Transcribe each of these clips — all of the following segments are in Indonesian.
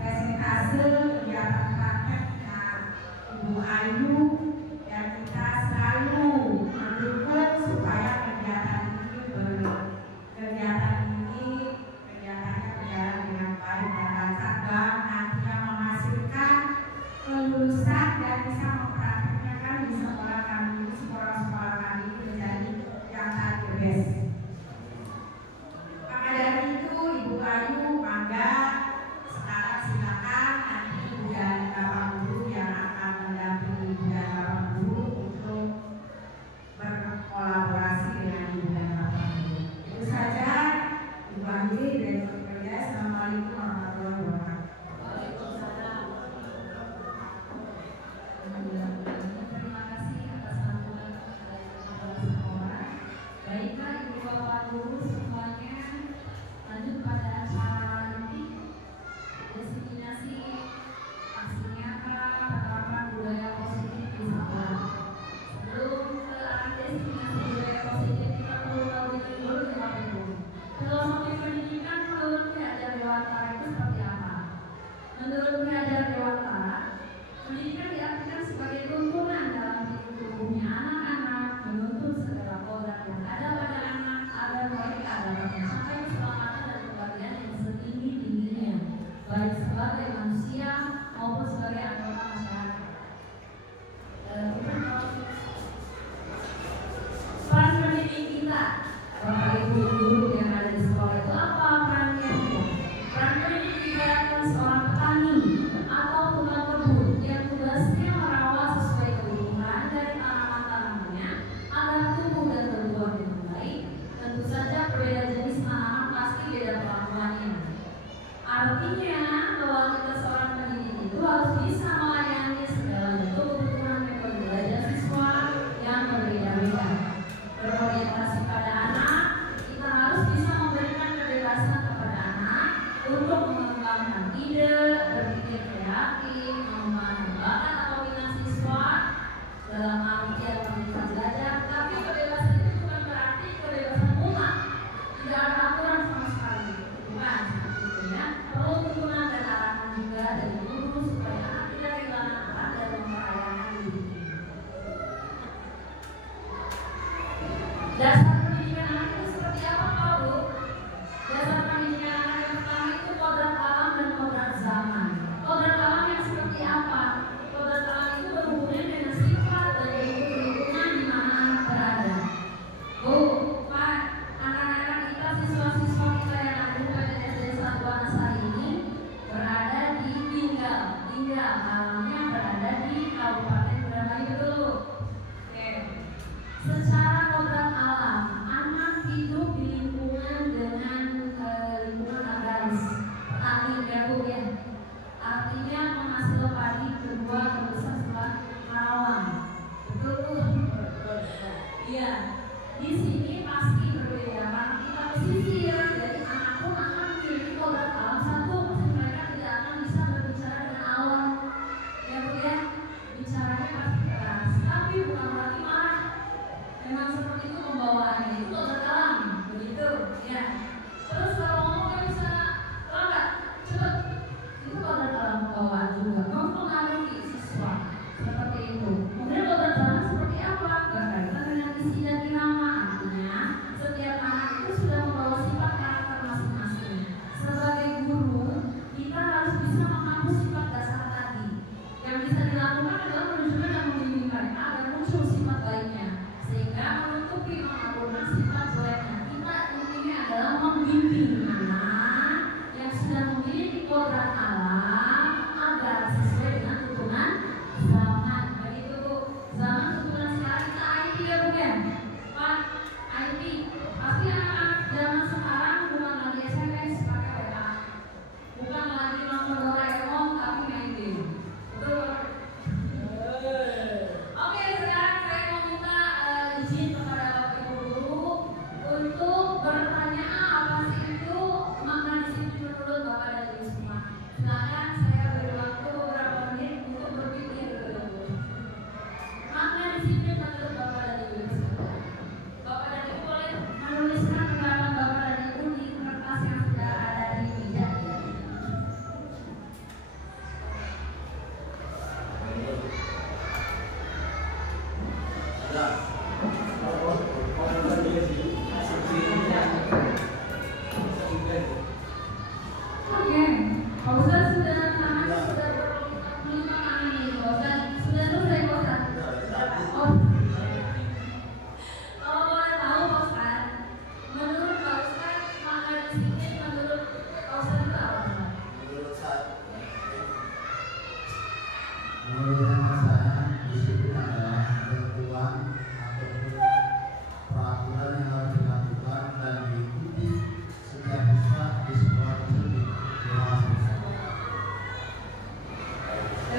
presentasi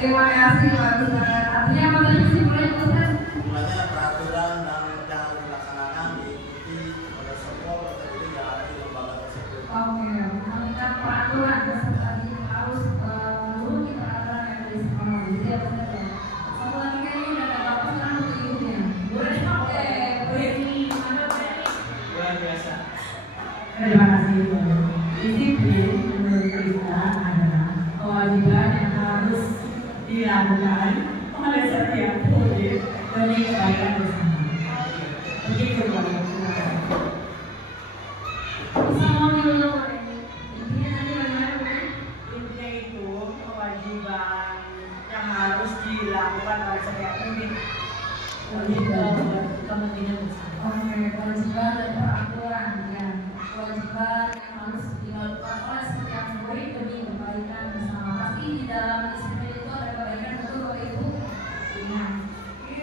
Terima kasih Pak Ustaz. Artinya apa tadi kesimpulannya Ustaz? Kesimpulannya peraturan yang dilaksanakan diikuti oleh semua kategori yang ada di lembaga tersebut. Oke, menjalankan peraturan tadi harus menuruti peraturan yang ada di sekolah. Jadi apa saja? Satu lagi kan ini udah ada apa sekarang untuk ibunya. Boleh pakai ini mana ini? Luar biasa. Terima kasih. Disiplin menurut kita adalah kewajiban yang harus dilakukan oleh setiap murid demi kebaikan bersama. Begitu Pak. Bisa mau diulang intinya tadi bagaimana? Intinya itu kewajiban yang harus dilakukan oleh setiap murid demi kepentingan bersama. Oke, kewajiban dan peraturan ya. Kewajiban yang harus dilakukan oleh setiap murid demi kebaikan bersama. Pasti di dalam disiplin itu ada kebaikan, betul Bapak Ibu? Iya. Oke,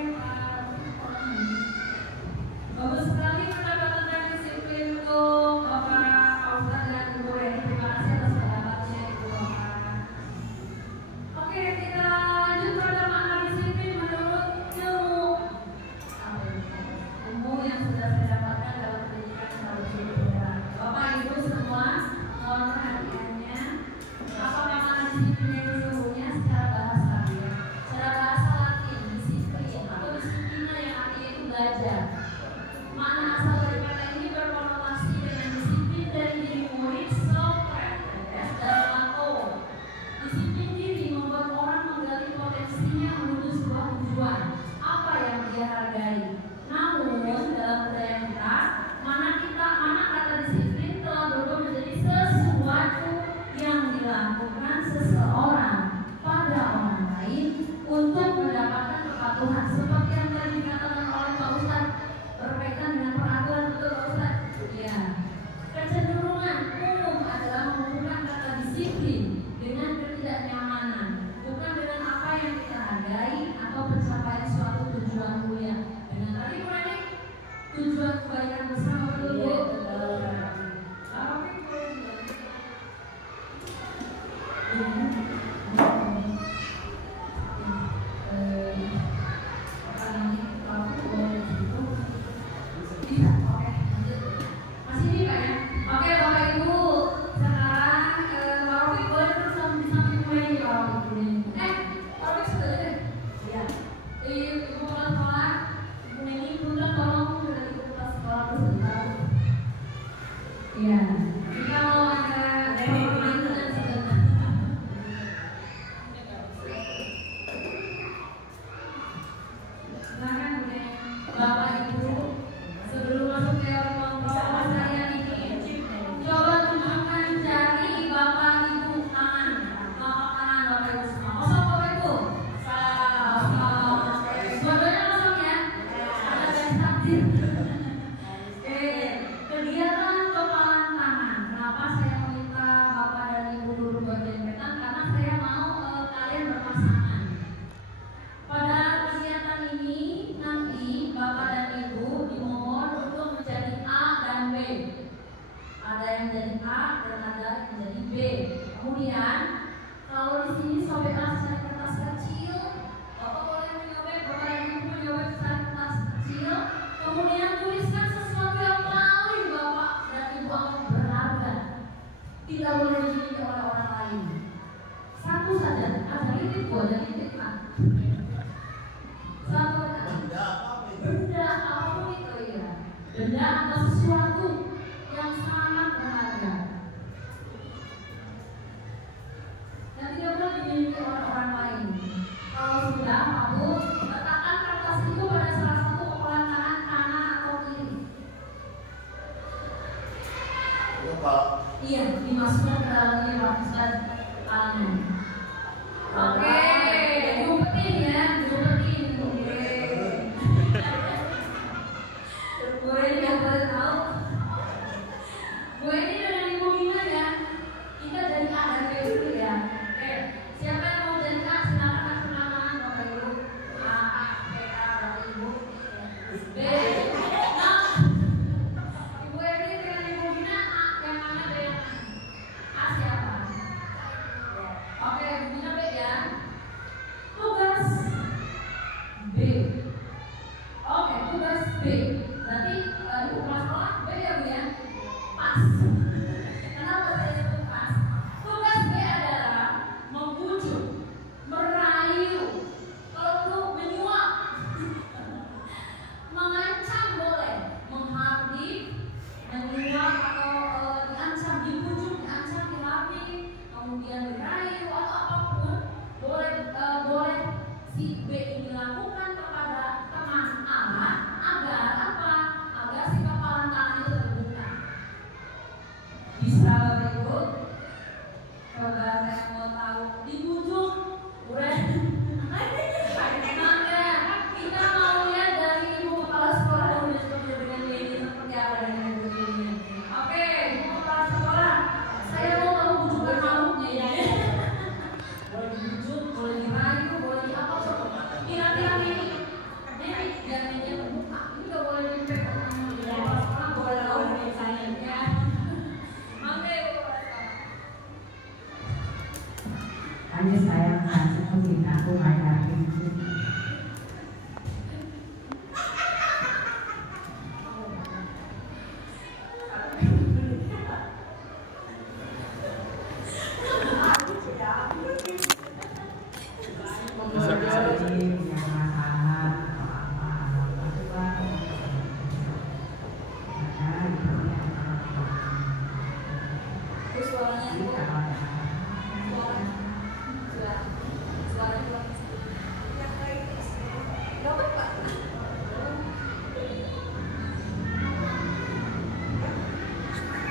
bagus sekali pendapat tentang disiplin untuk Bapak Ustaz dan Ibu Reni. Terima kasih atas pendapatnya Ibu Bapak. Oke, kita lanjut pada makna disiplin menurut ilmu. Ilmu yang sudah saya dapatkan dalam pendidikan secara disiplin. Bapak Ibu semua, mohon perhatiannya. Apa makna disiplin yang sesungguhnya secara bahasa ya? Secara bahasa Latin, disiplin atau disiplina yang artinya itu belajar. Makna asal dari kata ini berkonotasi dengan disiplin dari diri murid, Socrates dan Plato. Disiplin diri membuat orang menggali potensinya menuju sebuah tujuan, apa yang dia hargai. Namun dalam budaya kita, mana kata disiplin telah berubah menjadi sesuatu yang dilakukan seseorang pada orang lain untuk mendapatkan kepatuhan, seperti yang tadi dikatakan oleh Pak Ustadz berkaitan dengan peraturan, betul Pak Ustadz? Ya. Kecenderungan umum adalah menghubungkan kata disiplin dengan ketidaknyamanan, bukan dengan apa yang kita hargai atau pencapaian suatu tujuan mulia. Dengan tadi mulai tujuan kebaikan bersama, betul Bu? Masih di Pak ya? Oke Bapak Ibu, sekarang Pak Rofi boleh terus bisa mulai Pak Rofi. Pak Rofi sudah deh. Ya. Ibu kepala sekolah, Ibu Neni, Bunda tolong dari Ibu kepala sekolah sebentar. Iya. Jika mau ada pertanyaan dan sebentar. Silakan Bu Neni. Bapak Ibu, sebelum masuk ke ruang bawah saya ini, coba tunjukkan jari Bapak Ibu tangan. Telapak tangan Bapak Ibu semua. Kosong Bapak Ibu? Kosong. Dua-duanya kosong ya? Ada yang takdir. Oke, kegiatan kepalan tangan. Kenapa saya meminta Bapak dan Ibu duduk berdempetan? Karena saya mau kalian berpasangan. Pada kegiatan ini nanti Bapak dan Ibu dimohon untuk menjadi A dan B. Ada yang jadi A dan ada yang jadi B. Kemudian kalau di sini sobeklah secara kertas kecil. Bapak boleh menyobek, Bapak dan Ibu menyobek secara kertas kecil. Kemudian tuliskan sesuatu yang paling Bapak dan Ibu anggap berharga. Tidak boleh dimiliki oleh orang lain. Satu saja, ada titik, ada titik Pak. Satu benda apapun itu ya, benda atau sesuatu yang sangat berharga yang tidak boleh dimiliki oleh orang lain. Kalau sudah mabuk, letakkan kertas itu pada salah satu kepalan tangan kanan atau kiri. Iya, dimasukkan ke dalamnya Pak Ustaz tangan. Oke, diumpetin ya, diumpetin. Bu Eni yang boleh tahu, Bu Eni dengan Ibu Mina ya, kita dari A dan B dulu ya. Oke, siapa yang mau jadi A silakan angkat tangan Bapak Ibu. A, B, A, Bapak Ibu. B, nah, Ibu Eni dengan Ibu Mina A yang mana B yang mana? A siapa? Oke, Bu Mina B ya. Aja sayang kasih cinta aku main hati.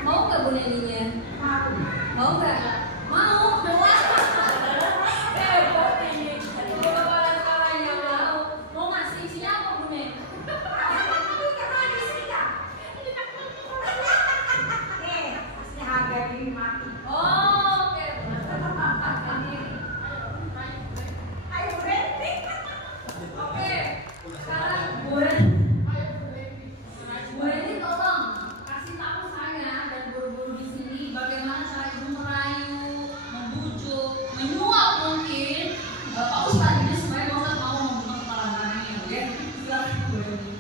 Mau nggak Bu Neninya? Mau nggak? Mau. Heboh ini. Bapak sekarang yang mau. Mau ngasih isinya apa Bu Nen? Oh, oke. Oke. Sekarang Bu Reni tolong kasih tahu saya dan guru-guru di sini bagaimana cara ibu merayu, membujuk, menyuap mungkin Pak Ustadz ini supaya mau membuka kepala barangnya, oke? Silakan Bu Reni.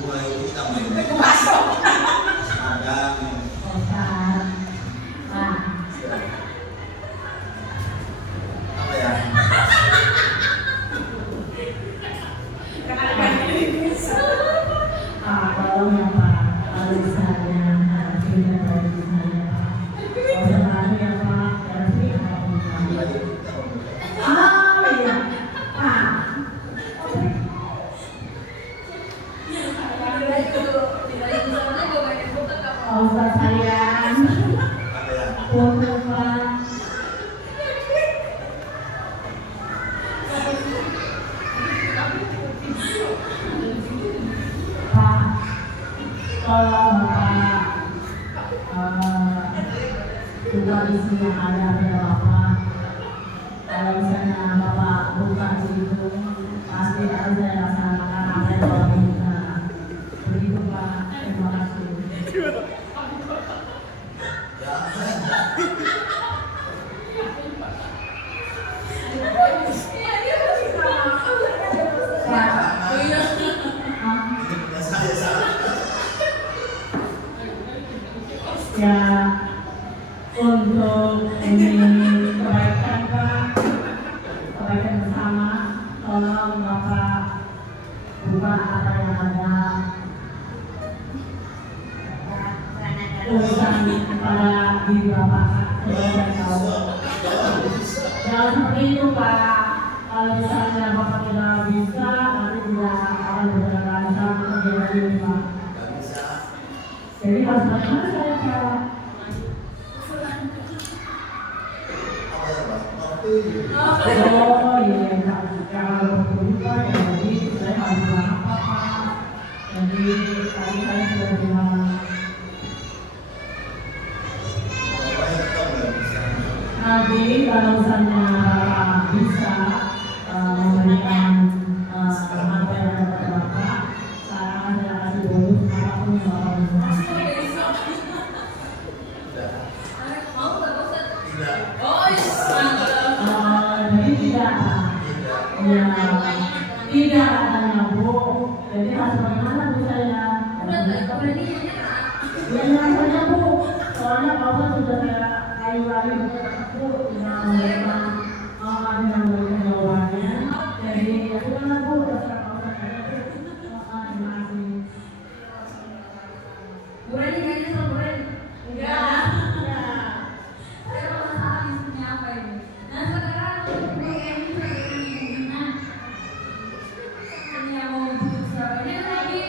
Mulai kita main. Ada apa ya? Kalau yang Pak, kalau misalnya tidak dari misalnya Pak, kalau sekarang ya Pak, dari Lagi kita iya Pak. Kalau sayang, apa ya? untuk Pak. Pak, kalau Bapak buka di sini ada Bapak, kalau misalnya Bapak buka di situ, pasti harus saya laksanakan apa yang Bapak minta. Begitu Pak, terima kasih. Ya, untuk ini kebaikan Pak, kebaikan bersama, tolong Bapak buka apa yang ada urusan kepada diri Bapak, saya tahu. Jangan seperti itu Pak, kalau misalnya Bapak tidak bisa, nanti tidak akan berjalan lancar kerja ini Pak. Jadi harus bagaimana saya Pak? Oh iya, kalau berubah ya jadi saya harus bilang apa Pak? Jadi tadi saya sudah bilang. Nanti kalau misalnya Bapak bisa memberikan apa yang ada pada Bapak, saya kasih bonus apapun yang Bapak bisa. Mau nggak Pak Ustadz? Tidak. Oh, mantap. Jadi tidak, ya, tidak katanya Bu. Jadi harus bagaimana Bu saya? Udah nggak Bu Reni Ya rasanya Bu, soalnya Bapak sudah saya kayu-kayu Bu, yang memberikan jawabannya. Jadi ya sudah Bu, terserah Bapak saja Bu. Terima kasih. Bu Reni kayaknya sama Bu Reni. Enggak. Saya mau masalah isinya apa ini. Nah sekarang ini yang mau bujuk siapa? Ini lagi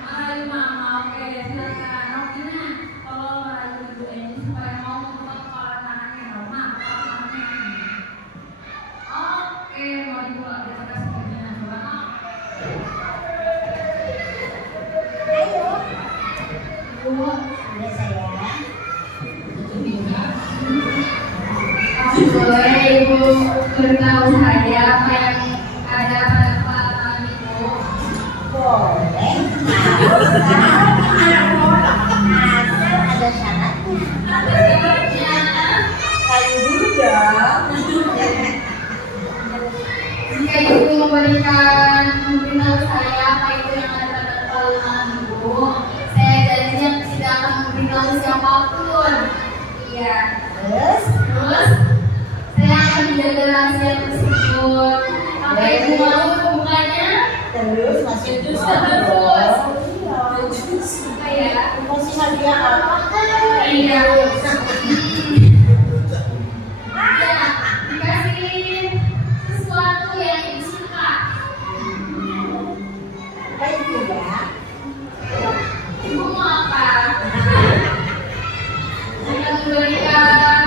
merayu mama. Oke, silakan. Rokina, tolong merayu Ibu Eni supaya mau membuka kepala tangannya. Mama, kepala tangannya. Oke, mau dibuka kita kasih pimpingan coba. Boleh Ibu beritahu saya apa yang ada pada kepala tangan Ibu? Boleh, harus asal ada syaratnya. Ada syaratnya. Jika ibu memberitahu saya apa itu yang ada pada kepala tangan ibu, saya janji tidak akan memberitahu siapapun. Iya. Terus saya akan menjaga rahasia tersebut. Apa ibu mau membukanya? Terus masih Terus. Apa ya? masih hadiah apa? Iya. Dikasih sesuatu yang ibu suka. Apa itu ya? Ibu mau apa? Saya memberikan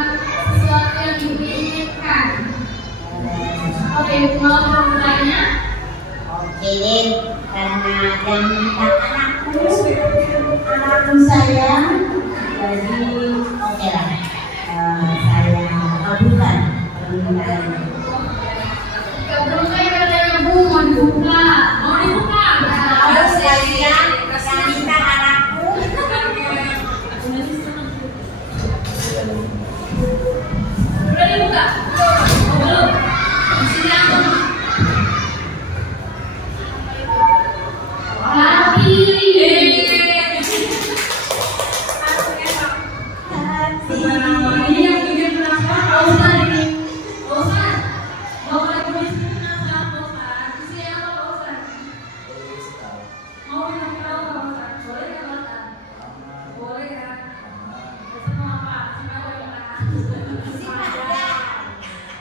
sesuatu yang ibu inginkan. Apa ibu mau membukanya? Oke deh, karena yang minta anakku sayang, jadi oke lah. Saya kabulkan permintaannya. Kabulkan katanya bu, mau dibuka. Mau dibuka. Terus kalian yang minta anakku, Udah dibuka? Oh, belum. Di sini aku. Hati. Ini yang bikin penasaran. Pak Ustaz ini. Pak Ustaz. Mau balik ke sini penasaran Pak Ustaz. Isi apa Pak Ustaz? Mau minum tahu Pak Ustaz? Boleh ya Pak Ustaz? Boleh ya. Ustaz mau apa? Nasi padang ya Pak? Nasi padang.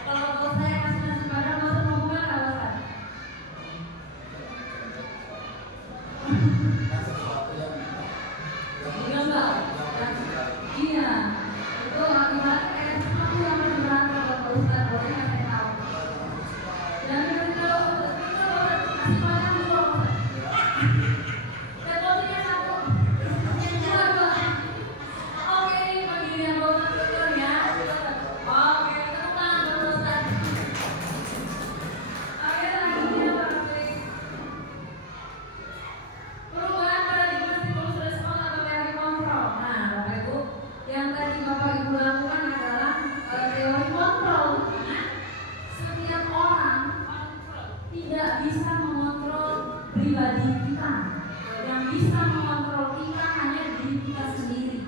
Kalau bos saya kasih nasi padang, Pak Ustaz mau buka nggak Pak Ustaz? Enggak. Iya. Itu akibat kayak sesuatu yang berbeda Pak Ustaz. Boleh nggak saya tahu? Dan kita kasih padang dulu Pak Ustaz. Dan posisinya satu. Oke, ini bagian Pak Ustaz betul ya. Oke, tepuk tangan Pak Ustaz. Oke, selanjutnya Pak Ustaz. Perubahan paradigma stimulus respon atau teori kontrol. Nah, Bapak Ibu, yang tadi Bapak Ibu lakukan adalah teori kontrol. Setiap orang tidak bisa mengontrol pribadi kita. Yang bisa mengontrol kita hanya diri kita sendiri.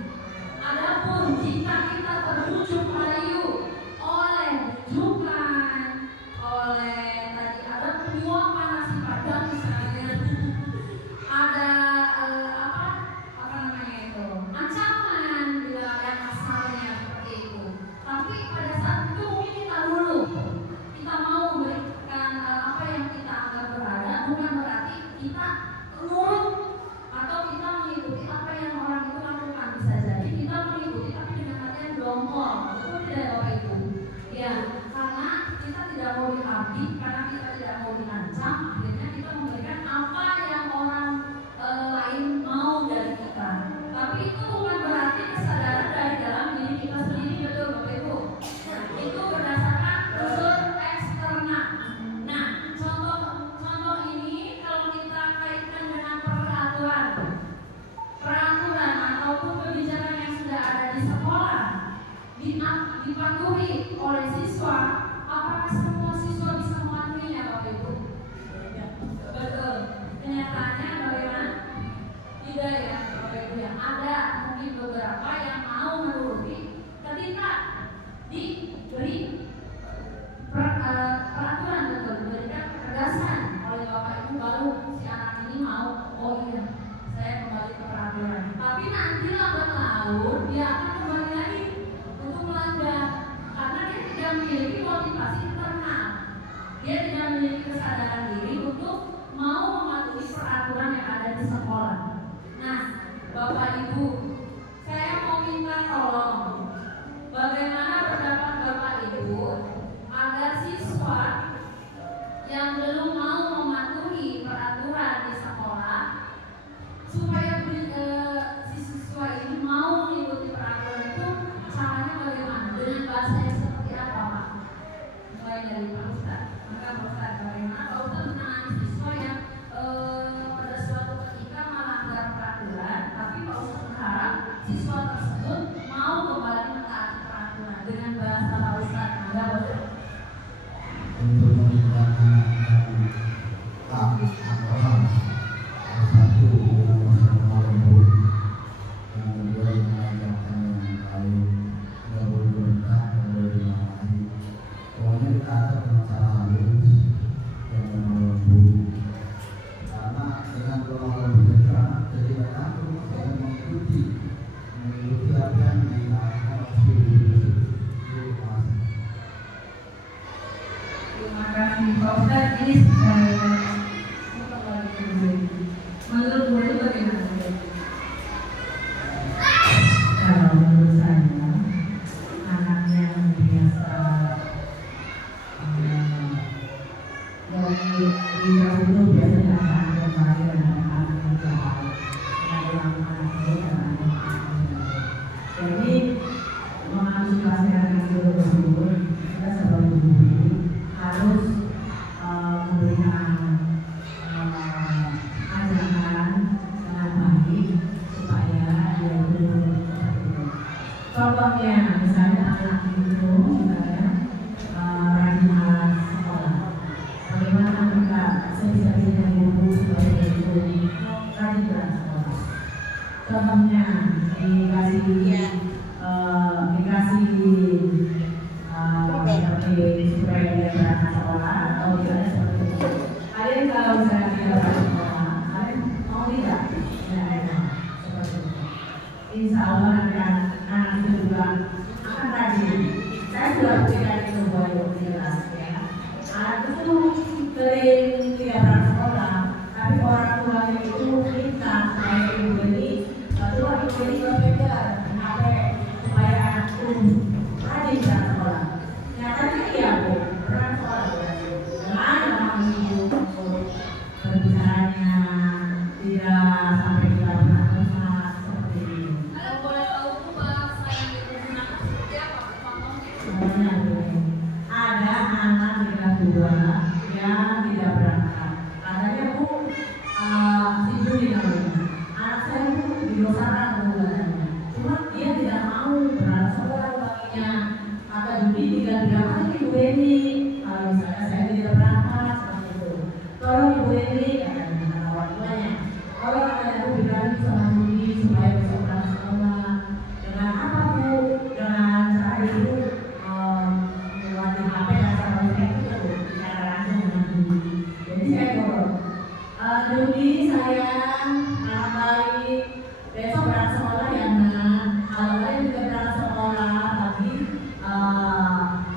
Adapun jika kita terbujuk merayu oleh bujukan, oleh tadi ada penyuapan nasi padang misalnya, ada apa namanya itu, ancaman bila yang asalnya seperti itu. Tapi pada saat itu mungkin kita dulu kita mau memberikan apa yang kita anggap berada, bukan berarti kita nurut atau kita mengikuti apa yang orang itu lakukan. Bisa jadi kita mengikuti tapi dengan hati yang dongkol. Betul tidak Bapak Ibu? Ya, karena kita tidak mau dihabis, karena kita tidak mau diancam, akhirnya kita memberikan apa yang orang lain mau dari kita. Tapi itu bukan berarti kesadaran dari dalam diri kita sendiri, betul Bapak Ibu? Itu berdasarkan unsur eksternal. Nah, contoh ini kalau kita kaitkan dengan peraturan ataupun kebijakan yang sudah ada di sekolah, dipatuhi oleh siswa, apakah semua siswa bisa mematuhinya Bapak Ibu? Betul. Kenyataannya bagaimana? Tidak ya Bapak Ibu ya. Ada mungkin beberapa yang mau menuruti ketika diberi peraturan, betul, diberikan ketegasan oleh Bapak Ibu, baru si anak ini mau, oh iya saya kembali ke peraturan. Tapi nanti lambat laun dia akan kembali lagi untuk melanggar karena dia tidak memiliki motivasi internal. Dia tidak memiliki kesadaran diri untuk mau mematuhi peraturan yang ada di sekolah. Nah, Bapak Ibu, saya mau kita sebagai guru harus memberikan ajaran dengan baik supaya dia itu seperti itu. Contohnya misalnya anak itu misalnya rajin sekolah, bagaimana kita sebisa-bisanya guru supaya dia itu rajin sekolah. Contohnya dikasih seperti supaya dia berangkat sekolah atau dia seperti itu. Kalian kalau misalnya dia berangkat sekolah, kalian mau tidak? Ya, seperti itu. Insya Allah nanti anak itu juga akan rajin. Saya sudah berikan itu buat jelas ya. Anak itu sering tidak berangkat sekolah, tapi orang tuanya itu minta supaya ibu ini berbeda supaya anak itu rajin berangkat sekolah. Nyatanya iya Bu, berangkat sekolah dengan memang ibu berbicaranya tidak sampai kita benar-benar seperti ini. Kalau boleh tahu Bu, bahasa yang digunakan seperti apa Contohnya ada anak tingkat 2 yang tidak berangkat. Katanya Bu, si Juli namanya. Anak saya itu didosakan kebulannya. Cuma dia tidak mau berangkat sekolah baginya. Kata Juli tidak aja Ibu Eni. Kalau misalnya saya tidak berangkat seperti itu. Tolong Ibu Eni, kata orang tuanya. Kalau katanya aku bilang sama Juli supaya bisa berangkat sekolah. Dengan apa Bu? Dengan cara itu membuat HP dan sama itu bicara langsung dengan Juli. Jadi saya ngomong, Juli sayang, anak baik, besok berangkat sekolah ya Nak. Kalau kalian juga berangkat sekolah lagi,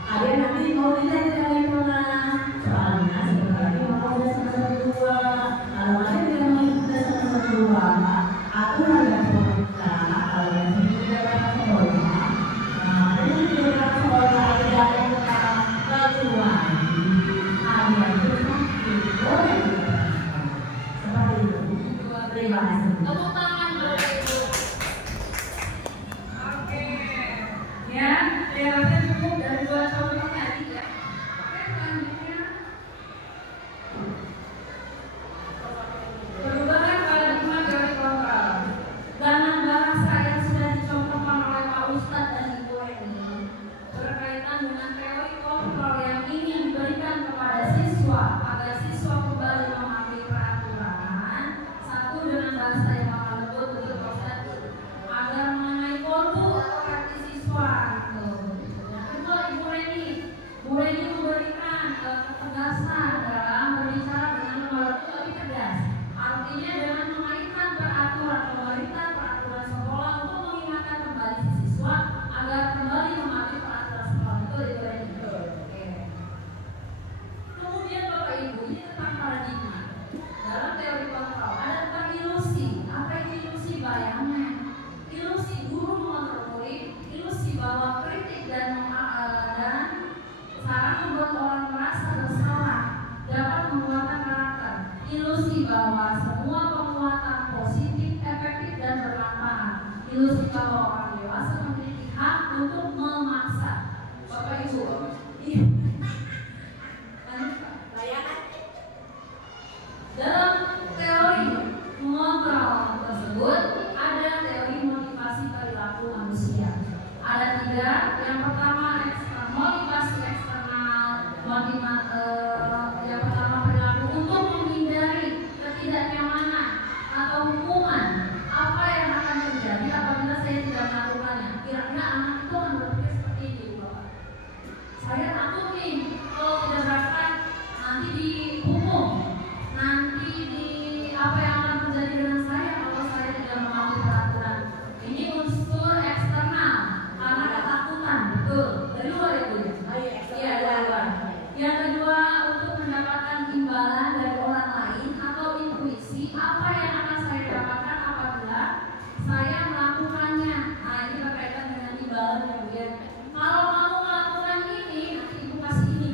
kalian nanti mau tidak di kelas. Soalnya sebentar lagi mau udah semester 2. Kalau kalian tidak mau udah semester 2, aturan dari pemerintah kalau yang ini tidak berangkat sekolah, kalian tidak berangkat sekolah tidak ada kecuali kalian itu sakit boleh tidak berangkat sekolah. Seperti itu. Terima kasih. Tepuk tangan Bapak Ibu. Oke. Ya, saya rasa cukup dari 2 contoh tadi ya. Oke, selanjutnya perubahan paradigma teori kontrol. Dengan bahasa yang sudah dicontohkan oleh Pak Ustadz dan Ibu Eni berkaitan dengan teori kontrol yang ingin diberikan kepada siswa agar siswa kembali mematuhi peraturan. Satu, dengan bahasa yang akan betul-betul proses agar mengenai kontu atau hati siswa gitu. Yang kedua, Ibu Reni memberikan ketegasan dalam berbicara dengan lembaga itu lebih tegas. Artinya dengan mengaitkan peraturan pemerintah, peraturan sekolah untuk mengingatkan kembali si siswa agar kembali mematuhi peraturan sekolah itu Ibu Reni. Oke. Kemudian Bapak Ibu, ini tentang paradigma. Dalam teori kontrol ada tentang ilusi. Apa itu ilusi? Bayangan. Ilusi guru mengontrol murid, ilusi bahwa kritik dan saran membuat orang merasa bersalah dapat menguatkan karakter. Ilusi bahwa semua penguatan positif, efektif dan bermanfaat. Ilusi bahwa orang dewasa memiliki hak untuk memaksa. Bapak Ibu, dalam teori mengontrol tersebut ada teori motivasi perilaku manusia. Ada 3. Yang pertama motivasi eksternal, yang pertama perilaku untuk menghindari ketidaknyamanan atau hukuman. Apa yang akan terjadi apabila saya tidak melakukannya? Kira-kira anak itu akan berpikir seperti ini, Bapak. Saya takut nih kalau tidak berangkat nanti dihukum. Nanti apa yang akan terjadi dengan saya kalau saya tidak mematuhi peraturan? Ini unsur eksternal karena ketakutan, betul. Dari luar ya Bu? Iya, dari luar. Yang kedua, untuk mendapatkan imbalan dari orang lain atau intuisi apa yang akan saya dapatkan apabila saya melakukannya. Nah, ini berkaitan dengan imbalan yang kemudian kalau kamu melakukan ini, nanti ibu kasih ini.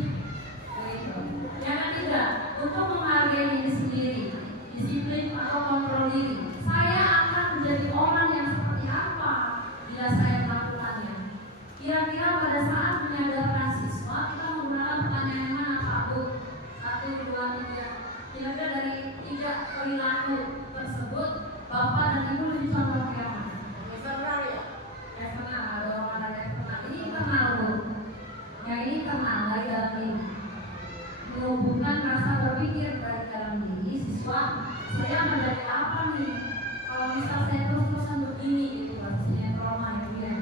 Gitu. Yang ketiga, untuk menghargai diri sendiri, disiplin atau kontrol diri. Saya akan menjadi orang yang seperti apa bila saya melakukannya. Kira-kira pada saat menyadarkan siswa Kira-kira dari 3 perilaku tersebut, Bapak dan Ibu lebih condong ke yang mana? Eksternal ya? Eksternal, ada olahraga eksternal. Ini internal, Bu. Yang ini internal dari dalam diri. Menumbuhkan rasa berpikir dari dalam diri siswa, saya menjadi apa nih? Kalau misal saya terus-terusan begini, gitu bahasanya trauma ya.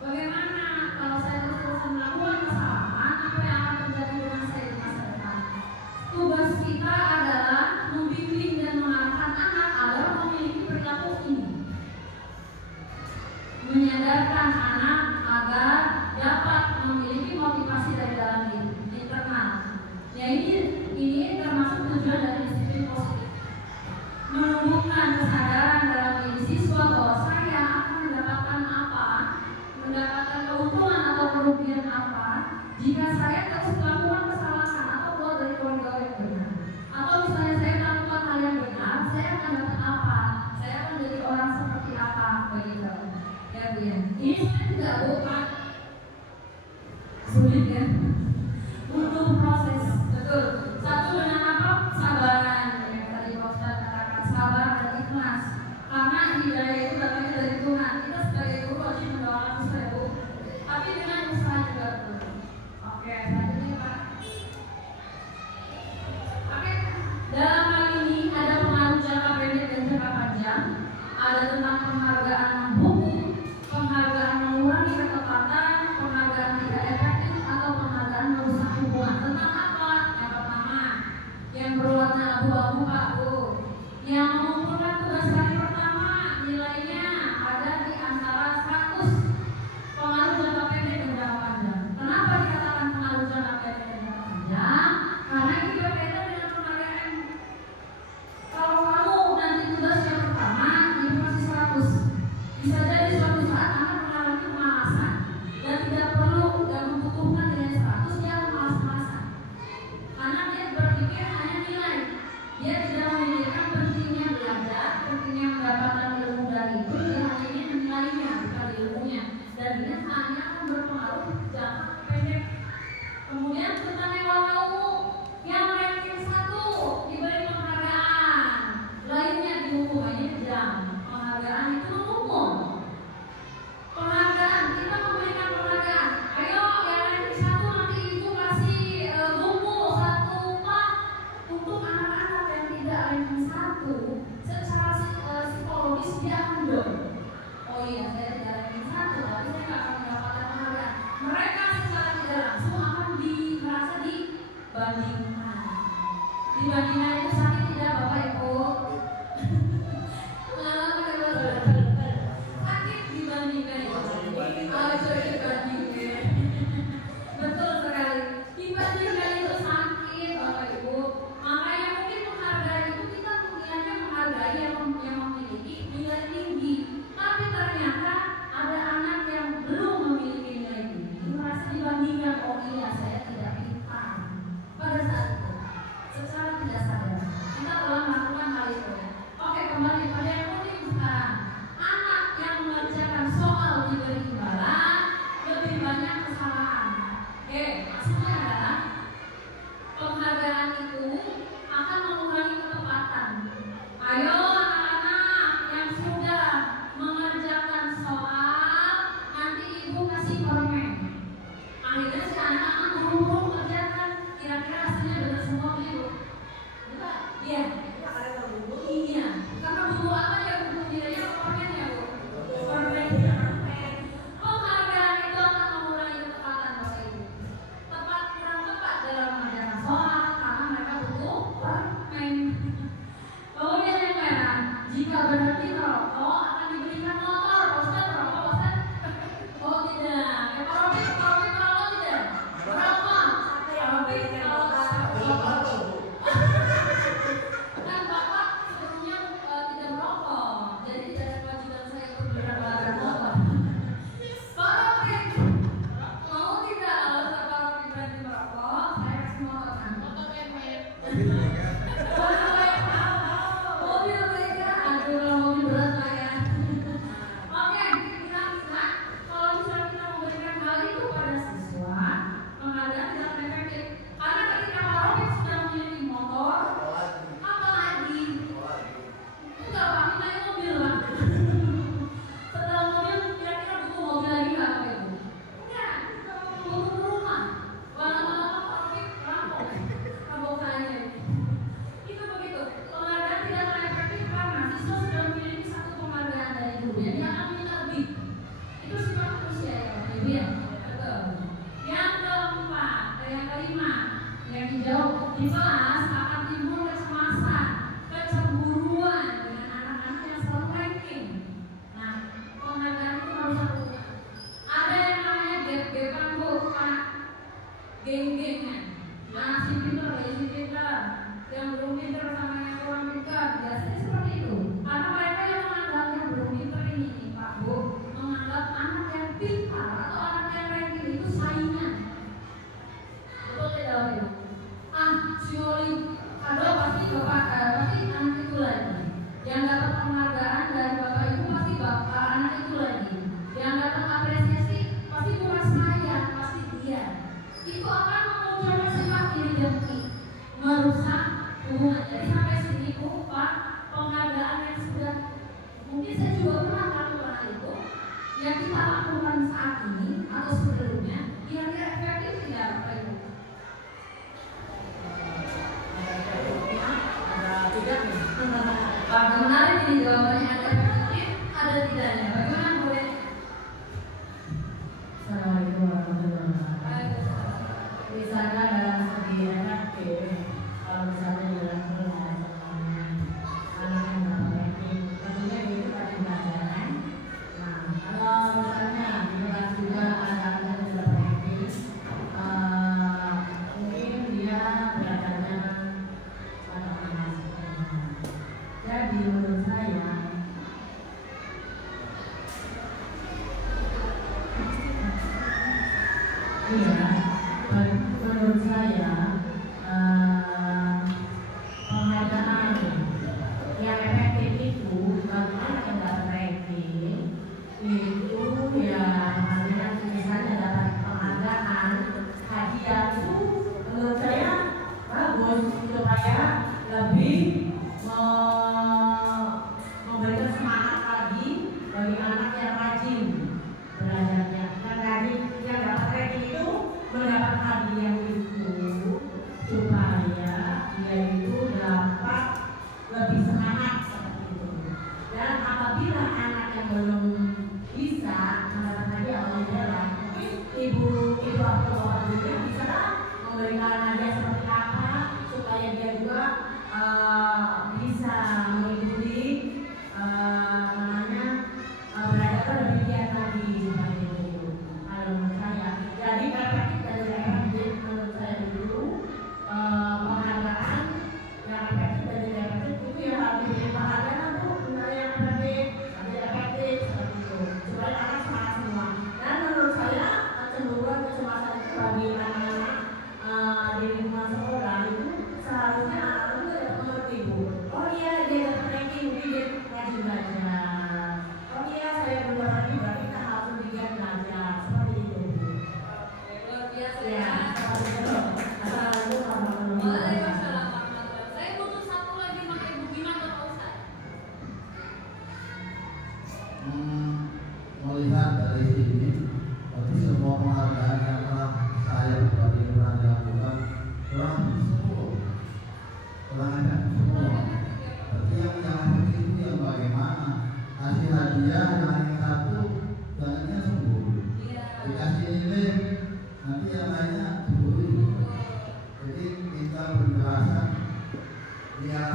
Bagaimana kalau saya terus-terusan melakukan kesalahan, apa yang akan terjadi dengan saya di masa depan? Tugas kita adalah membimbing dan mengarahkan anak agar memiliki perilaku ini, menyadarkan anak agar dapat memiliki motivasi dari dalam diri internal. Ya ini termasuk tujuan dari disiplin positif, menumbuhkan kesadaran dalam diri siswa bahwa saya akan mendapatkan apa, mendapatkan keuntungan atau kerugian apa jika saya terus melakukan kesalahan atau keluar dari koridor yang benar. Atau misalnya saya melakukan hal yang benar, saya akan dapat apa? Saya akan menjadi orang seperti apa? Begitu. Ya Bu ya. Ini sebenarnya tidak bukan sulit ya. Butuh proses. Betul. Satu dengan apa? Sabaran. Yang tadi Pak Ustaz katakan sabar dan ikhlas. Karena hidayah itu datangnya dari Tuhan. Kita sebagai guru wajib mendoakan siswa ya Bu. Tapi dengan usaha juga betul. Oke, selanjutnya Pak. Oke, dalam hal ini ada pengaruh jangka pendek dan jangka panjang. Ada tentang penghargaan menghukum, penghargaan mengurangi ketepatan, atau anak yang ranking itu saingan. Betul tidak Ibu? Si Oli kado pasti bapak pasti anak itu lagi. Yang dapat penghargaan dari bapak ibu pasti bapak anak itu lagi. Yang dapat apresiasi pasti bukan saya, pasti dia. Itu akan memunculkan sifat iri dengki, merusak hubungan. Jadi sampai sini Bu, Pak, penghargaan yang sudah mungkin saya juga pernah melakukan itu, yang kita lakukan saat ini atau sebelumnya, kira-kira efektif tidak Pak Ibu? Pak, menarik ini jawabannya, ada efektif, ada tidaknya. Bagaimana boleh? Assalamualaikum warahmatullahi wabarakatuh. Misalnya dalam segi efektif, kalau misalnya dalam kelas anak yang berranking, tentunya itu pada pelajaran. Nah, kalau misalnya di kelas juga ada anak yang berranking, mungkin dia belajarnya pada kelas. Jadi menurut saya menurut saya penghargaan yang efektif itu bagi anak yang dapat ranking itu ya artinya misalnya dapat penghargaan hadiah itu menurut saya bagus supaya lebih memberikan semangat lagi bagi anak yang rajin belajarnya. Dan rajin yang dapat ranking itu mendapat hadiah itu supaya dia itu dapat lebih semangat seperti itu. Dan apabila anak yang belum bisa mendapat hadiah oleh jalan, ibu atau bapak gurunya bisa memberikan hadiah seperti apa supaya dia juga bisa mengikuti belajar lebih giat lagi seperti itu. Kalau menurut saya, jadi efektif dari efektif menurut saya dulu penghargaan yang efektif dari efektif itu ya harus diberi penghargaan tuh misalnya yang efektif seperti itu supaya anak semangat semua. Dan menurut saya kecemburuan kecemasan itu bagi anak-anak di lingkungan sekolah itu seharusnya anak itu tidak mengerti Bu. Oh iya dia dapat ranking, dia rajin belajar. Oh iya saya belum ranking berarti kita harus giat belajar seperti itu Bu. Luar biasa Ya, ya. seperti itu. Assalamualaikum warahmatullahi wabarakatuh. Waalaikumsalam warahmatullahi wabarakatuh. Saya butuh satu lagi pakai Ibu gimana Pak Ustaz? Melihat dari sini, tapi semua penghargaan yang telah saya pribadi pernah dilakukan kurang semua, kurang ada semua. Tapi yang efektif itu yang bagaimana kasih hadiah yang satu jangannya sembuh, dikasih nilai nanti yang lainnya sembuh. Jadi kita penjelasan biar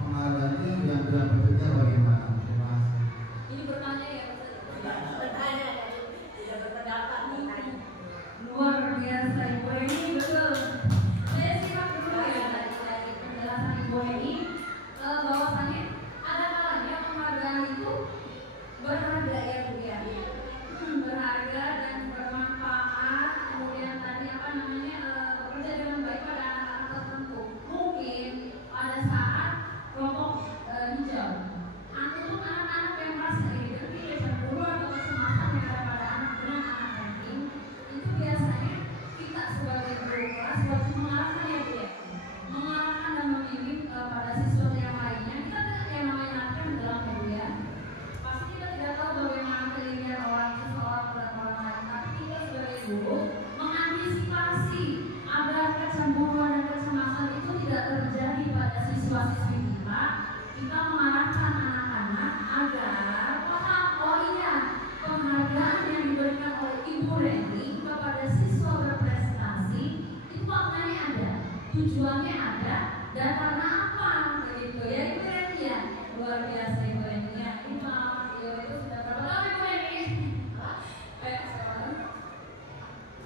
penghargaan itu yang sudah bekerja bagaimana. Terima kasih. Ini bertanya ya Pak Ustaz? Bertanya, tidak berpendapat. Luar biasa Ibu Eni, betul. Saya simak dulu ya dari penjelasan Ibu Eni bahwasanya ada kalanya penghargaan itu berharga ya Bu ya. Berharga dan bermanfaat. Kemudian tadi apa namanya bekerja dengan baik pada anak-anak tertentu. Mungkin pada saat kelompok hijau. Untuk anak-anak yang merasa iri dengki, cemburu atau kecemasan yang ada pada anak dengan anak ranking, itu biasanya kita sebagai guru kelas wajib mengarahkan ya Bu ya, mengarahkan dan membimbing pada siswa yang lainnya. Kita yang namanya anak kan dalam ya Bu ya. Pasti kita tidak tahu bagaimana keirian orang seseorang dan orang lain, tapi kita sebagai guru mengantisipasi agar kecemburuan dan kecemasan itu tidak terjadi pada siswa-siswi kita. Kita mengarahkan anak-anak agar paham, oh iya, penghargaan yang diberikan oleh Ibu Reni kepada siswa berprestasi itu maknanya ada, tujuannya ada, dan karena apa begitu ya Ibu Reni ya. Luar biasa Ibu Reni ya. Ini pengalaman beliau itu sudah berapa tahun Ibu Reni?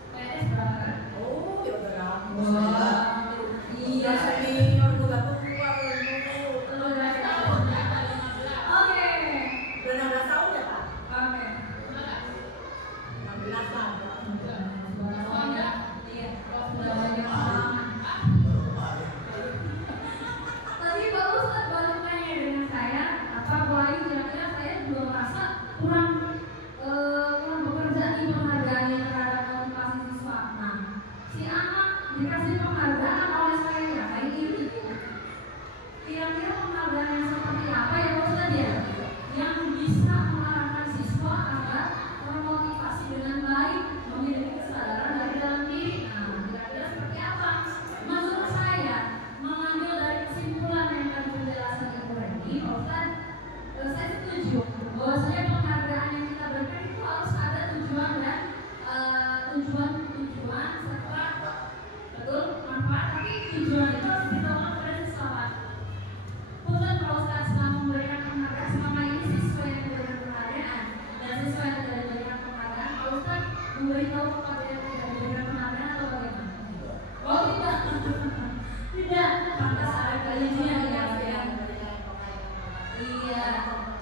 PNS berapa? Oh, ya udah lama. Wah, iya. Senior udah tua. Oke. Udah 16 tahun ya Pak? Oke. memberitahu kepada yang tidak diberikan penghargaan atau bagaimana? Oh tidak, tidak. Pantas ada kalinya ya. Iya.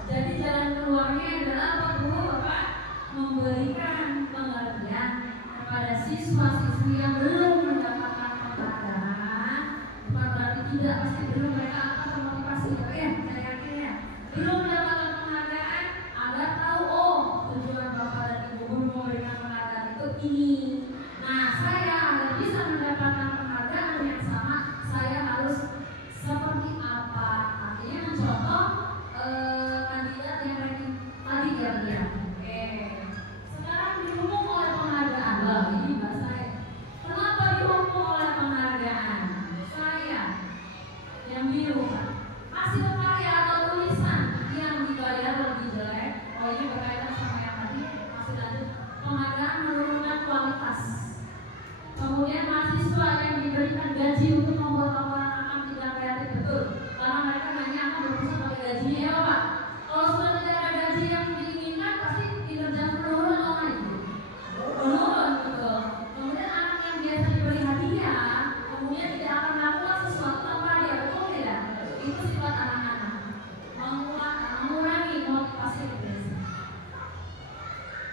Jadi jalan keluarnya adalah apa dulu Bapak? Memberikan pengertian kepada siswa-siswi yang belum mendapatkan penghargaan. Bukan berarti tidak, pasti belum, mereka akan termotivasi. Oke, saya yakin ya. Belum mendapatkan penghargaan, agar tahu oh tujuan Bapak dan Ibu guru memberikan penghargaan itu ini. Nah, saya agar bisa mendapatkan penghargaan yang sama, saya harus seperti apa? Artinya mencontoh kandidat yang ranking tadi ya. Oke. Sekarang dihubung oleh penghargaan. Lah, ini bahasa saya. Kenapa dihubung oleh penghargaan? Saya yang biru kan. Hasil karya atau tulisan yang dibayar lebih jelek. Oh, ini berkaitan sama yang tadi. Masih lanjut. Penghargaan menurunkan kualitas. Kemudian mahasiswa yang diberikan gaji untuk membuat laporan akan tidak kreatif, betul. Karena mereka hanya akan berurusan pakai gajinya ya Pak. Kalau sudah tidak ada gaji yang diinginkan, pasti kinerja menurun atau naik? Menurun, betul. Kemudian anak yang biasa diberi hadiah, kemudian tidak akan melakukan sesuatu tanpa dia, betul tidak? Itu sifat anak-anak. Mengurangi motivasi progresi.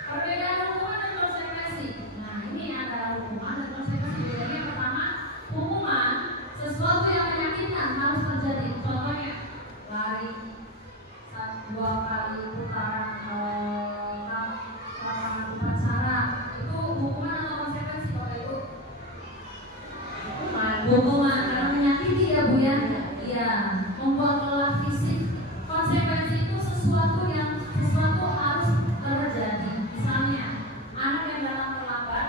Perbedaan hukuman dan konsekuensi. Nah, ini antara hukuman dan konsekuensi. Bedanya yang pertama, hukuman sesuatu yang menyakitkan harus terjadi. Contohnya, lari 2 kali putaran lapangan upacara. Itu hukuman atau konsekuensi Bapak Ibu? Hukuman karena menyakiti ya Bu ya. Iya, membuat lelah fisik. Konsekuensi itu sesuatu harus terjadi. Misalnya, anak yang datang terlambat,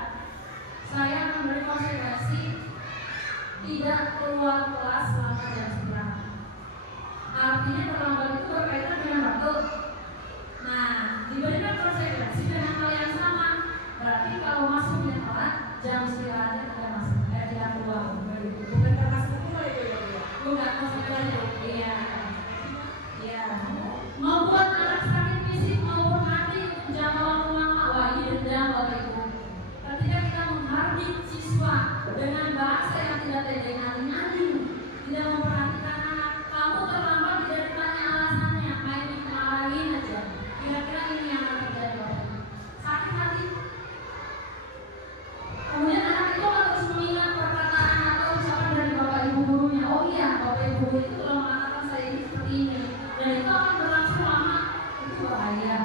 saya memberi konsekuensi tidak keluar kelas selama jam 9. Artinya terlambat itu berkaitan dengan waktu. Nah, diberikan konsekuensi dengan hal yang sama. Berarti kalau masuknya telat, jam istirahatnya tidak masuk, tidak keluar. Bukan termasuk itu ya? Bukan konsekuensi. Iya. Iya. Membuat anak sakit fisik maupun mati untuk jangka waktu lama. Wah, ini dendam Bapak Ibu. Ketika kita menghardik siswa dengan bahasa yang tidak tedeng-aling, tidak memperhatikan anak, kamu terlambat tidak ditanya alasannya, main dimarahin aja. Kira-kira ini yang akan terjadi Bapak Ibu. Sakit hati. Kemudian anak itu akan terus mengingat perkataan atau ucapan dari Bapak Ibu gurunya. Oh iya, Bapak Ibu guru itu telah mengatakan saya ini seperti ini. Dan itu akan berlangsung lama. Itu bahaya.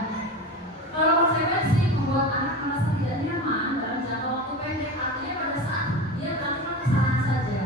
Kalau konsekuensi membuat anak merasa tidak nyaman dalam jangka waktu pendek, artinya pada saat dia melakukan kesalahan saja,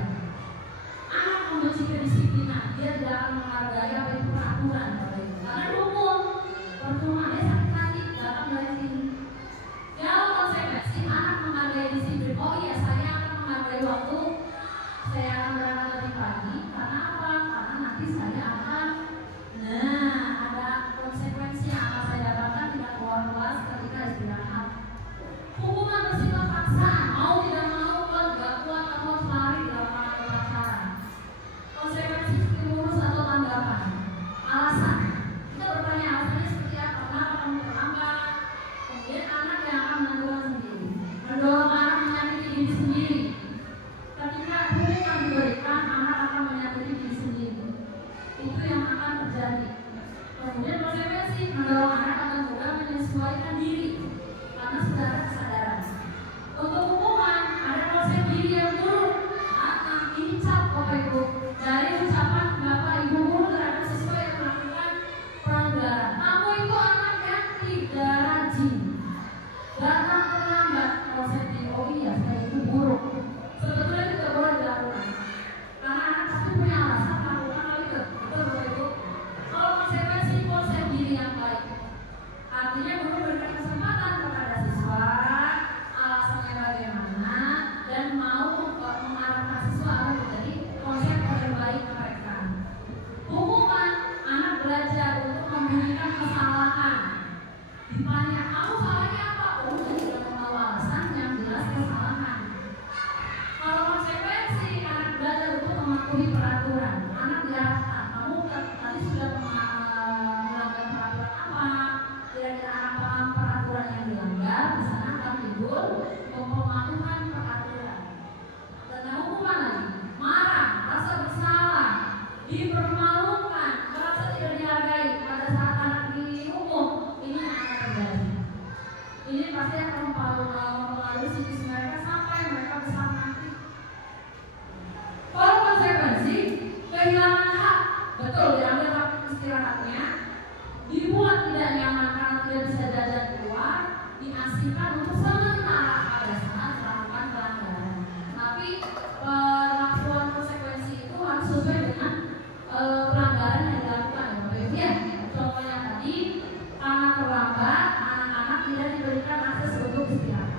pasti akan mempengaruhi psikis mereka sampai mereka besar nanti. Kalau konsekuensi kehilangan hak, betul diambil hak istirahatnya, dibuat tidak nyaman karena tidak bisa jajan keluar, diasingkan untuk sementara pada saat melakukan pelanggaran. Tapi perlakuan konsekuensi itu harus sesuai dengan pelanggaran yang dilakukan. Ya, contohnya tadi karena terlambat, anak-anak tidak diberikan akses untuk istirahat.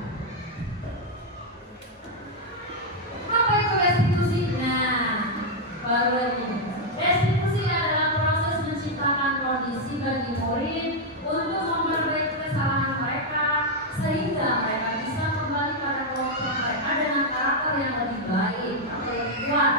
Apa itu restitusi? Nah, baru lagi. Restitusi adalah proses menciptakan kondisi bagi murid untuk memperbaiki kesalahan mereka sehingga mereka bisa kembali pada kelompok mereka dengan karakter yang lebih baik atau lebih kuat.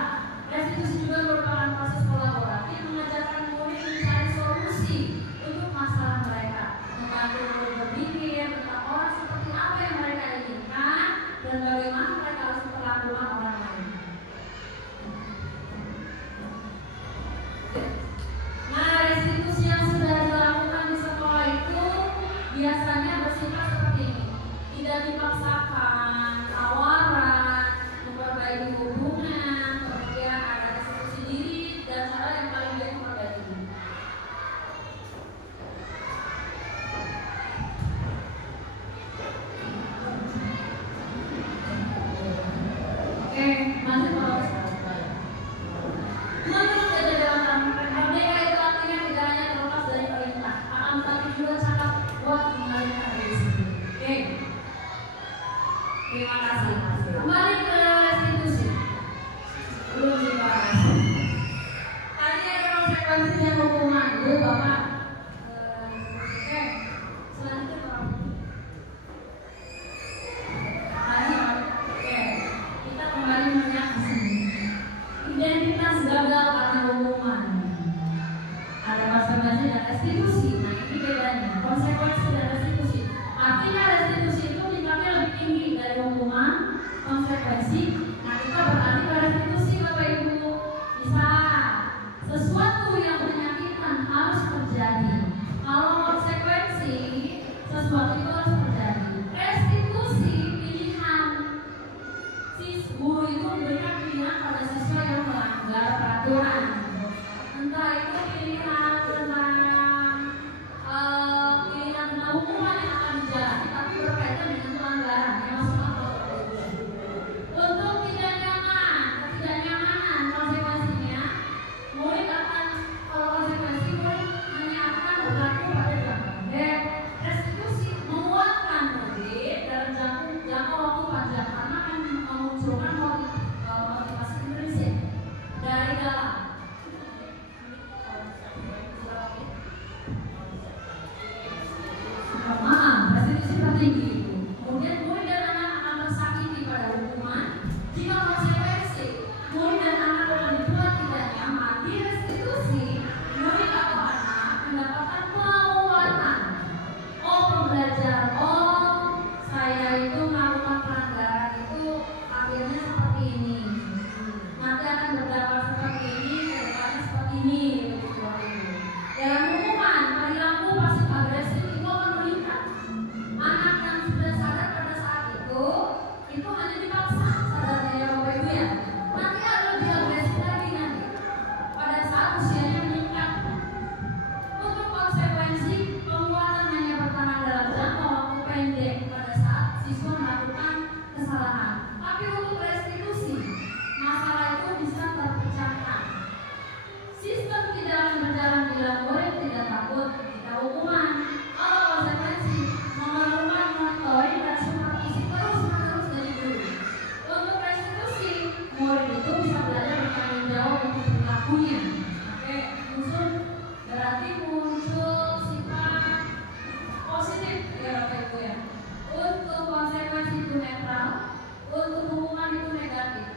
Restitusi juga merupakan proses kolaboratif mengajarkan murid mencari solusi untuk masalah mereka, membantu murid berpikir tentang orang seperti apa yang mereka inginkan dan bagaimana mereka harus memperlakukan orang lain. Nah, restitusi yang sudah dilakukan di sekolah itu biasanya bersifat seperti ini: tidak dipaksakan, tawaran, memperbaiki hubungan, kemudian ada restitusi diri, dan cara yang paling baik memperbaiki diri. Oke, masih terus. Menurut kejajaran merdeka itu artinya tidak hanya terlepas dari perintah, akan tetapi juga sangat kuat mengalirkan diri sendiri. Oke, terima kasih. Kembali ke restitusi. Belum dibahas. Tadi ada konsekuensi dan hukuman. Dulu Bapak. Oke, selanjutnya Bapak. Oke, kita kembali melihat di sini. Identitas gagal karena hukuman. Ada konsekuensi dan restitusi. Nah, ini bedanya. Konsekuensi dan restitusi. Artinya restitusi itu tingkatnya lebih tinggi dari hukuman. Konsekuensi, nah kita beralih ke restitusi, Bapak Ibu. Misal, sesuatu yang menyakitkan harus terjadi. Kalau konsekuensi, sesuatu itu harus terjadi. Restitusi, pilihan. Si guru itu memberikan pilihan pada siswa yang melanggar peraturan. Entah itu pilihan tentang hukuman yang akan dijalani, tapi berkaitan dengan pelanggaran yang masuk akal. Untuk ketidaknyamanan konsekuensinya, murid akan, kalau konsekuensi murid hanya akan berlaku pada jangka pendek. Restitusi menguatkan murid dalam jangka waktu panjang karena akan memunculkan motivasi intrinsik dari dalam. Maaf, restitusi tertinggi. Kemudian murid dan anak akan tersakiti pada hukuman. Jika konsekuensi, murid dan anak akan dibuat tidak nyaman. Di restitusi, murid atau anak mendapatkan penguatan. Oh, pembelajaran. Oh, saya itu melakukan pelanggaran itu akhirnya seperti ini. Nanti akan berdampak seperti ini, kedepannya seperti ini. Dalam hukuman, perilaku pasif agresif itu akan meningkat. Anak yang sudah sadar pada saat itu hanya dipaksa sadarnya ya Bapak Ibu ya. Nanti akan lebih agresif lagi nanti pada saat usianya meningkat. Untuk konsekuensi, penguatan hanya bertahan dalam jangka waktu pendek pada saat siswa melakukan kesalahan. Tapi untuk restitusi, masalah itu bisa terpecahkan. Sistem tidak akan berjalan bila murid tidak takut jika hukuman. Kalau konsekuensi, memerlukan monitoring dan supervisi terus-menerus dari guru. Untuk restitusi, murid itu bisa belajar bertanggung jawab untuk perilakunya. Oke, unsur berarti muncul sifat positif ya Bapak Ibu ya. Untuk konsekuensi itu netral, untuk hukuman itu negatif.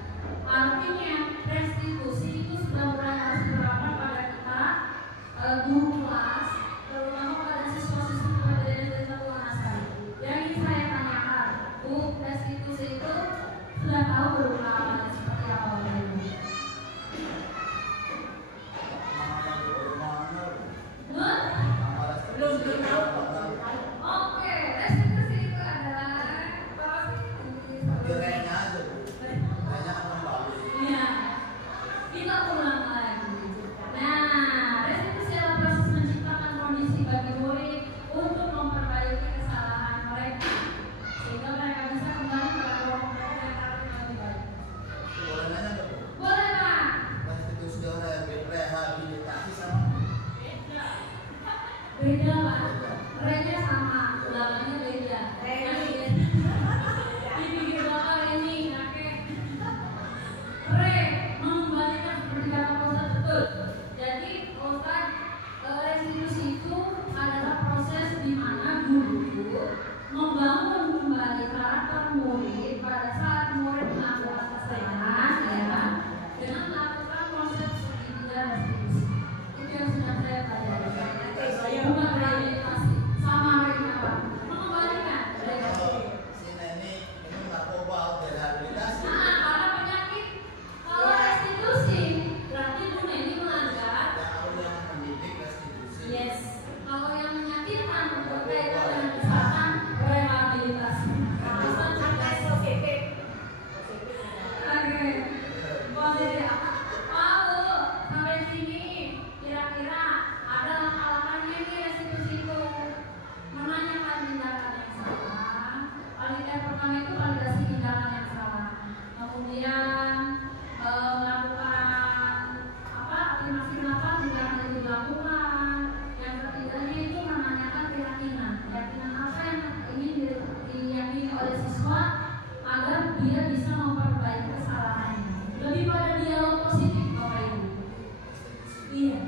Artinya restitusi itu sudah mulai harus diterapkan pada kita guru kelas, terutama pada siswa-siswa dari satuan asal. Yang ingin saya tanyakan, restitusi itu sudah tahu berulang seperti apa Bapak Ibu? Belum tahu. Oke, restitusi itu adalah yang pertama itu validasi tindakan yang salah. Kemudian melakukan afirmasi apa tindakan yang dilakukan. Yang ketiganya itu menanyakan keyakinan apa yang ingin diyakini oleh siswa agar dia bisa memperbaiki kesalahannya. Lebih pada dialog positif, Bapak Ibu. Iya,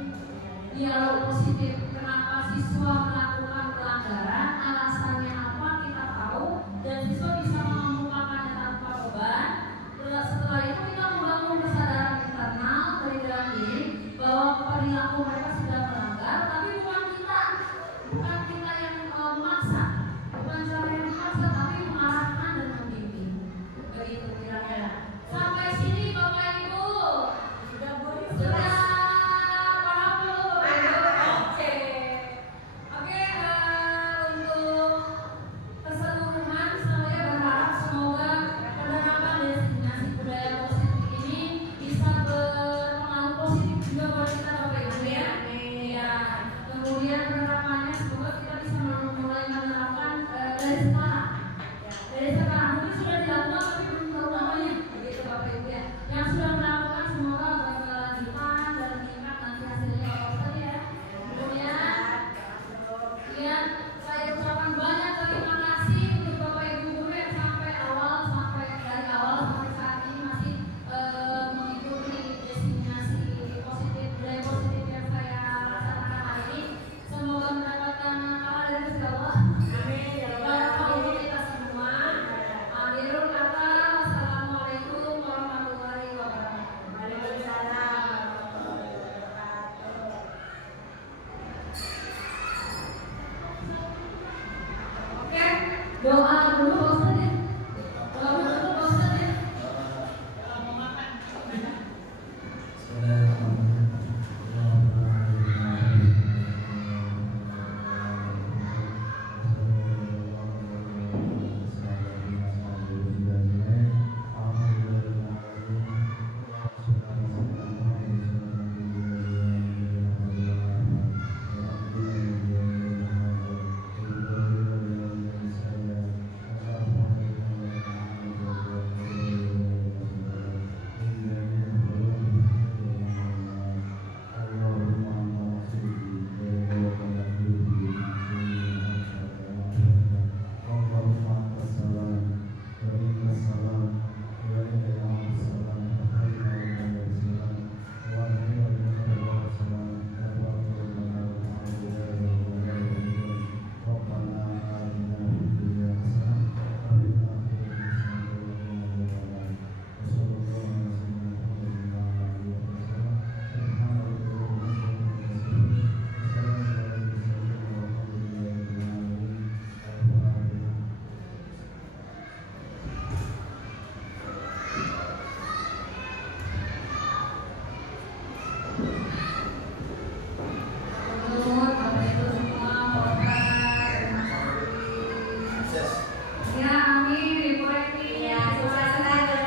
dialog positif. Kenapa siswa melakukan pelanggaran, alasannya apa kita tahu, dan siswa bisa mengemukakannya tanpa beban. Setelah itu kita membangun kesadaran internal dari dalam diri bahwa perilaku mereka sudah melanggar, tapi bukan kita yang memaksa, bukan cara yang dipaksa, tapi mengarahkan dan membimbing. Begitu kira-kira. Sampai sini Bapak Ibu sudah paham belum? Oke. Untuk keseluruhan saya berharap semoga penerapan destinasi budaya positif ini bisa berpengaruh positif juga buat kita Bapak Ibu ya. Ya. Kemudian penerapannya semoga kita bisa mulai menerapkan dari sekarang. Dari sekarang mungkin sudah dilakukan tapi belum tahu namanya, begitu Bapak Ibu ya. Yang sudah melakukan semoga berkelanjutan dan meningkat nanti hasilnya Bapak Ustaz ya. Kemudian saya ucapkan banyak terima kasih untuk Bapak Ibu guru yang dari awal sampai saat ini masih mengikuti destinasi positif budaya positif yang saya laksanakan hari ini. Semoga mendapatkan amal dari Gusti Allah. Amin. Kita semua. Akhirul kata, wassalamualaikum warahmatullahi wabarakatuh. Waalaikumsalam. Oke, doa dulu Pak Ustaz ya. Doa dulu Pak Ustaz ya. Ya, amin. Ibu Eti. Ya, sukses selalu.